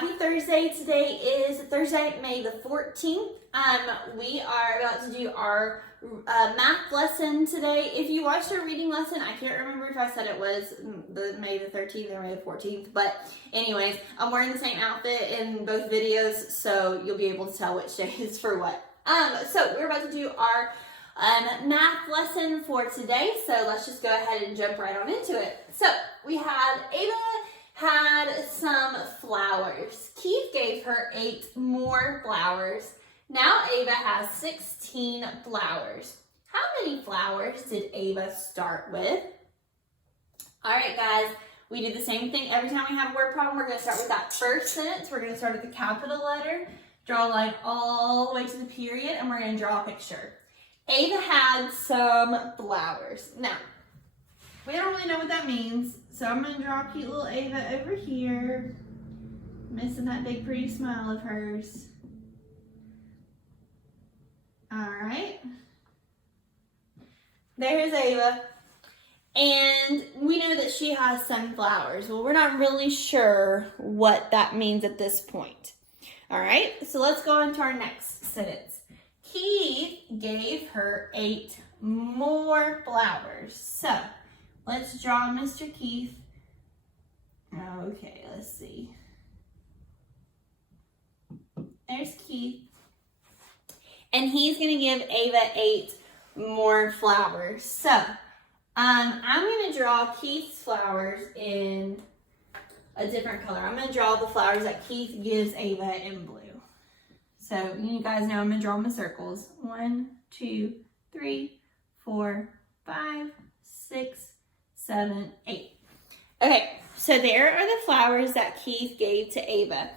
Happy Thursday. Today is Thursday, May the 14th. We are about to do our math lesson today. If you watched our reading lesson, I can't remember if I said it was May the 13th or May the 14th, but anyways, I'm wearing the same outfit in both videos, so you'll be able to tell which day is for what. So we're about to do our math lesson for today, so let's just go ahead and jump right on into it. So we had Ava had some flowers. Keith gave her 8 more flowers. Now Ava has 16 flowers. How many flowers did Ava start with? All right, guys, we do the same thing every time we have a word problem. We're going to start with that first sentence. We're going to start with the capital letter, draw a line all the way to the period, and we're going to draw a picture. Ava had some flowers. Now, we don't really know what that means, so I'm going to draw a cute little Ava over here, missing that big pretty smile of hers. Alright, there's Ava, and we know that she has sunflowers. Well, we're not really sure what that means at this point. Alright, so let's go on to our next sentence. Keith gave her 8 more flowers. So, let's draw Mr. Keith. Okay, let's see. There's Keith. And he's going to give Ava 8 more flowers. So, I'm going to draw Keith's flowers in a different color. I'm going to draw the flowers that Keith gives Ava in blue. So, you guys know I'm going to draw them in circles. 1, 2, 3, 4, 5, 6, 7, 8. Okay, so there are the flowers that Keith gave to Ava.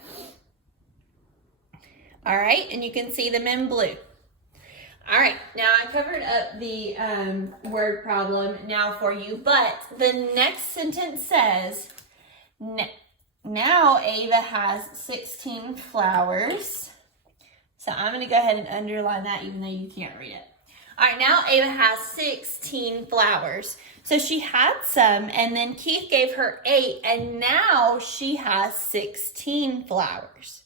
All right, and you can see them in blue. All right, now I covered up the word problem now for you, but the next sentence says, now Ava has 16 flowers. So I'm going to go ahead and underline that even though you can't read it. All right, now Ava has 16 flowers. So she had some, and then Keith gave her 8, and now she has 16 flowers.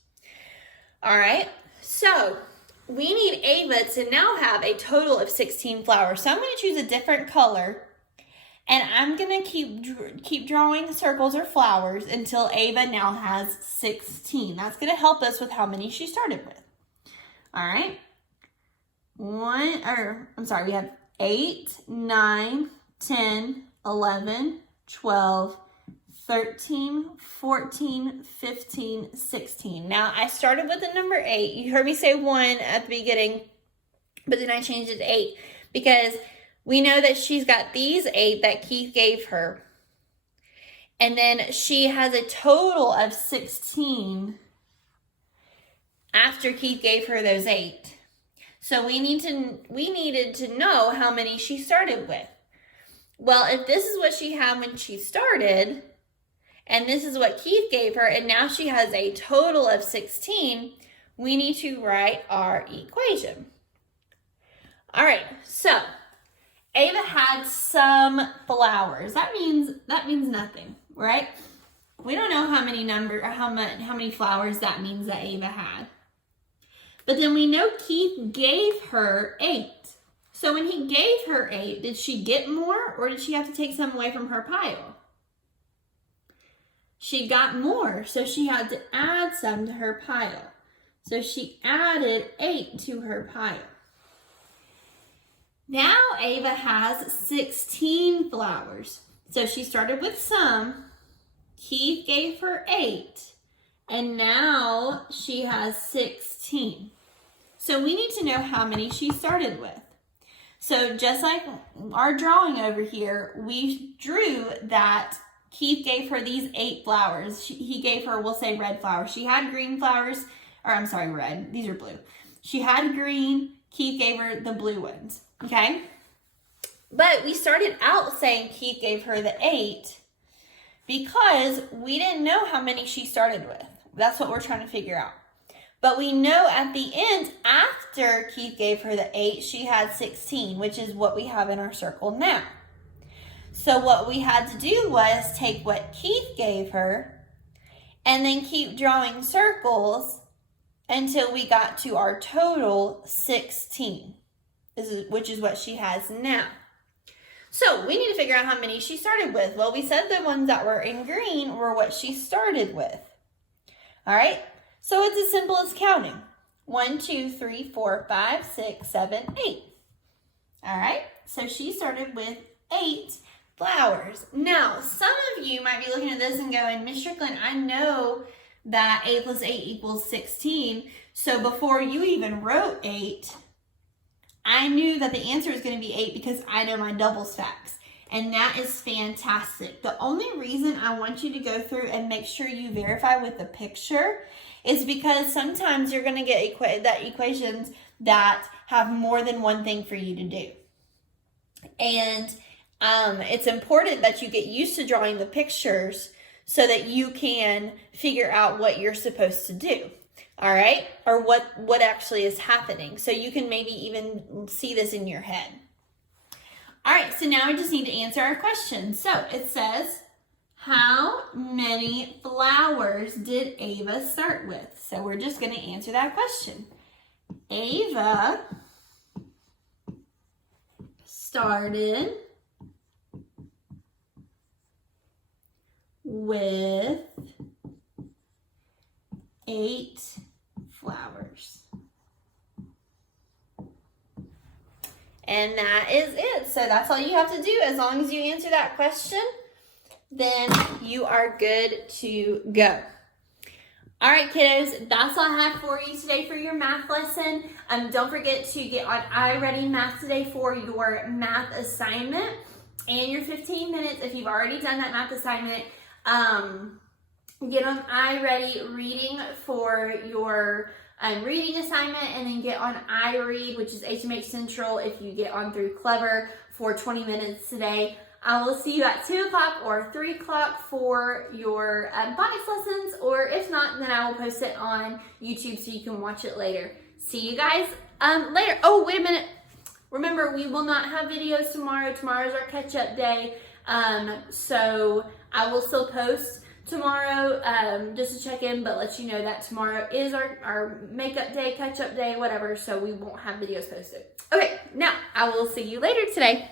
All right, so we need Ava to now have a total of 16 flowers. So I'm going to choose a different color, and I'm going to keep drawing circles or flowers until Ava now has 16. That's going to help us with how many she started with. All right. We have 8, 9, 10, 11, 12, 13, 14, 15, 16. Now, I started with the number 8. You heard me say 1 at the beginning, but then I changed it to 8 because we know that she's got these 8 that Keith gave her. And then she has a total of 16 after Keith gave her those 8. So we needed to know how many she started with. Well, if this is what she had when she started, and this is what Keith gave her, and now she has a total of 16, we need to write our equation. All right, so Ava had some flowers. That means nothing, right? We don't know how many flowers that means that Ava had. But then we know Keith gave her 8. So when he gave her 8, did she get more or did she have to take some away from her pile? She got more, so she had to add some to her pile. So she added 8 to her pile. Now Ava has 16 flowers. So she started with some. Keith gave her 8. And now she has 16. So we need to know how many she started with. So just like our drawing over here, we drew that Keith gave her these 8 flowers. He gave her, we'll say red flowers. She had green flowers, or I'm sorry, red. These are blue. She had green. Keith gave her the blue ones, okay? But we started out saying Keith gave her the 8 because we didn't know how many she started with. That's what we're trying to figure out. But we know at the end, after Keith gave her the 8, she had 16, which is what we have in our circle now. So what we had to do was take what Keith gave her and then keep drawing circles until we got to our total 16, which is what she has now. So we need to figure out how many she started with. Well, we said the ones that were in green were what she started with. All right, so it's as simple as counting. 1, 2, 3, 4, 5, 6, 7, 8. All right, so she started with 8 flowers. Now, some of you might be looking at this and going, Miss Strickland, I know that 8 plus 8 equals 16. So before you even wrote 8, I knew that the answer was going to be 8 because I know my doubles facts. And that is fantastic. The only reason I want you to go through and make sure you verify with the picture is because sometimes you're going to get equations that have more than one thing for you to do. And it's important that you get used to drawing the pictures so that you can figure out what you're supposed to do. All right? Or what actually is happening. So you can maybe even see this in your head. All right, so now we just need to answer our question. So it says, how many flowers did Ava start with? So we're just going to answer that question. Ava started with 8 flowers. And that is it. So that's all you have to do. As long as you answer that question, then you are good to go. All right, kiddos, that's all I have for you today for your math lesson. Don't forget to get on iReady Math today for your math assignment and your 15 minutes. If you've already done that math assignment, get on iReady Reading for your reading assignment, and then get on iRead, which is HMH Central, if you get on through Clever for 20 minutes today. I will see you at 2 o'clock or 3 o'clock for your phonics lessons, or if not, then I will post it on YouTube so you can watch it later. See you guys later. Oh, wait a minute. Remember, we will not have videos tomorrow. Tomorrow's our catch-up day, so I will still post tomorrow just to check in, but let you know that tomorrow is our makeup day, catch-up day, whatever, so we won't have videos posted. Okay, now I will see you later today.